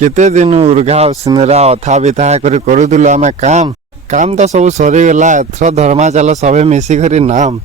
केते दिन उर्घा सिंदरा अथा बिथा करूलु आम काम तो सब सरीगला। एथर धर्मा चल सबे मिसिक नाम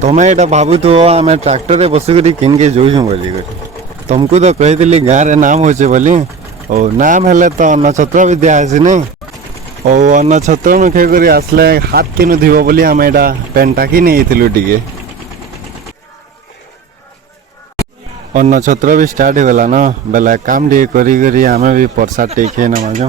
तुम्हें यहाँ भावु आम ट्रैक्टर बसिक किन के जोईसु बोली तुमको तो कही गाँव रे नाम होचे बोली और नाम हेले तो अन्न छत्र भी दिखासी नहीं और अन्न छत्र में खेल आसले हाथ किनु थी बोली आम यहाँ पेन टाकी नहीं टे अन्न छत्र भी स्टार्ट होगा न बेला काम टे करी आम भी प्रसाद टे खे नमाज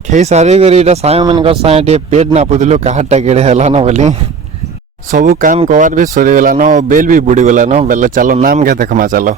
खेई सारी करी साय मन साए पेट नापुलु कहाटा केड़े है न बोली सबू काम कबार भी सरीगला न बेल भी बुड़ीगला न बेले चलो नाम के देखमा चलो